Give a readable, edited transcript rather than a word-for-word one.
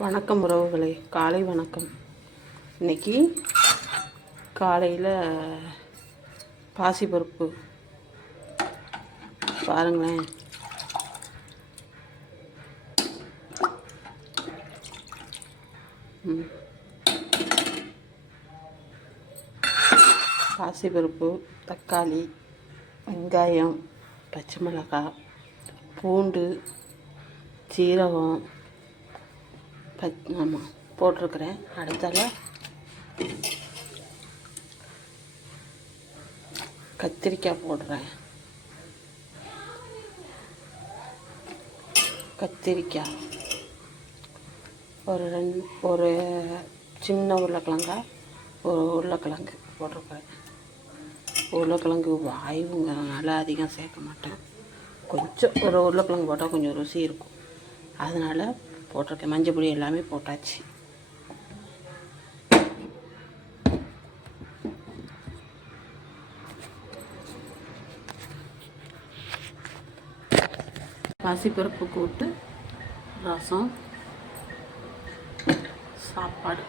வணக்கம் உறவுகளே, காலை வணக்கம். இன்றைக்கி காலையில் பாசிப்பருப்பு பாருங்களேன். பாசிப்பருப்பு, தக்காளி, வெங்காயம், பச்சை மிளகாய், பூண்டு, சீரகம் ஆமாம் போட்டிருக்கிறேன். அடுத்தால கத்திரிக்காய் போடுறேன். கத்திரிக்காய் ஒரு சின்ன உருளைக்கிழங்கு போட்டிருக்கிறேன். உருளைக்கிழங்கு வாயுங்கிறதுனால அதிகம் சேர்க்க மாட்டேன். கொஞ்சம் ஒரு உருளைக்கிழங்கு போட்டால் கொஞ்சம் ருசி இருக்கும், அதனால் போட்டிருக்கேன். மஞ்சள் பொடி எல்லாமே போட்டாச்சு. பாசிப்பருப்பு கூட்டு, ரசம், சாப்பாடு.